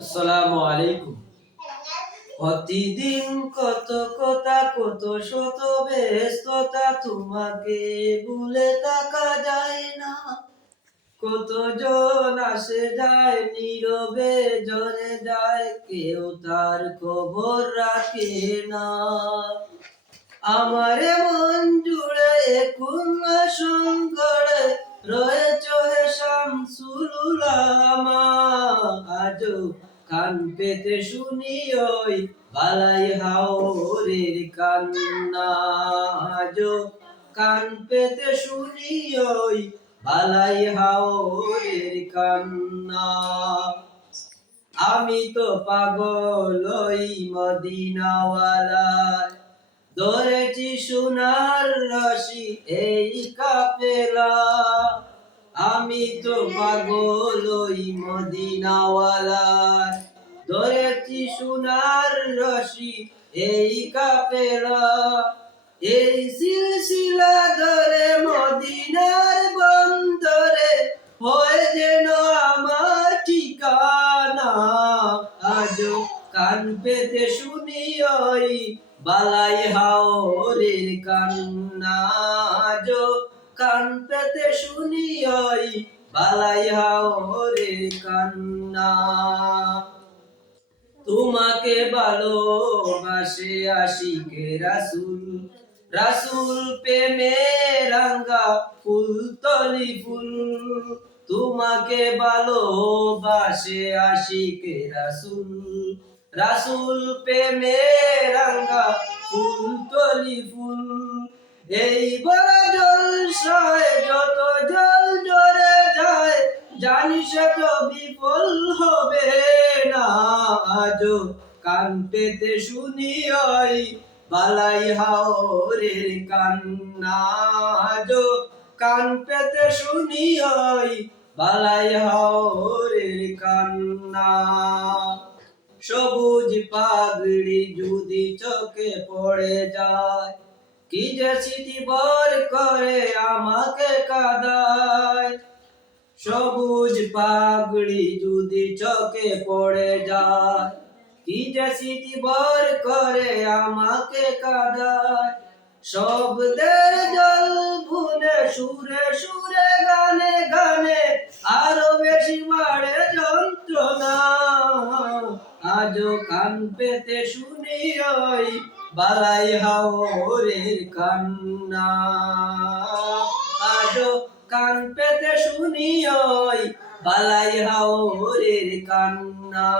আসসালামু আলাইকুম। প্রতিদিন কত কথা কত শত ব্যস্ততা, তোমাকে ভুলে থাকা যায় না। কতজন আসে যায় নীরবে জনে যায়, কেউ তার খবর রাখে না। আমার মন জুড়ে এখন আসন করে রয়েছ হে শামসুল উলামা। আজও কান পেতে শুনি ওই বালাই হাওরের কান্না। আজও কান পেতে শুনি ওই বালাই হাওরের কান্না। আমি তো পাগল ওই মদিনাওয়ালায়, ধরেছি সোনার রাশি এই কাফেলা। আমি তো পাগল ওই মদিনাওয়ালায়, ধরেছি সোনার রশি এই কাফেলা। এই সিলসিলা ধরে মদিনার বন্দরে হয় যেন আমার ঠিকানা। আজও কান পেতে শুনি ওই বালাই হাওরের কান্না। আজও কান পেতে শুনি ওই বালাই হাওরের কান্না। তোমাকে ভালোবাসে আশিকে রাসূল, রাসূল প্রেমে রাঙ্গা ফুলতলি ফুল। তোমাকে ভালোবাসে আশিকে রাসূল, রাসূল প্রেমে রাঙ্গা ফুলতলি ফুল। এই বড় জলসায় যত জল ঝরে যায়, জানি সে তো বিফল হবে না। আজও কান পেতে শুনি ওই বালাই হাওরের কান্না। আজও কান পেতে শুনি ওই বালাই হাওরের কান্না। সবুজ পাগড়ি যদি চোখে পড়ে যায়, কি যে স্মৃতি ভর করে আমাকে কাঁদায়। সবুজ পাগড়ি যদি চোখে পড়ে যায়, কি যে স্মৃতি ভর করে আমাকে কাঁদায়। শব্দের জল বুনে সুরে সুরে গানে গানে আরো বেশি বাড়ে যন্ত্রণা। আজও কান পেতে শুনি ওই বালাই হাওরের কান্না। আজও কান পেতে শুনি ওই বালাই হাওরের কান্না।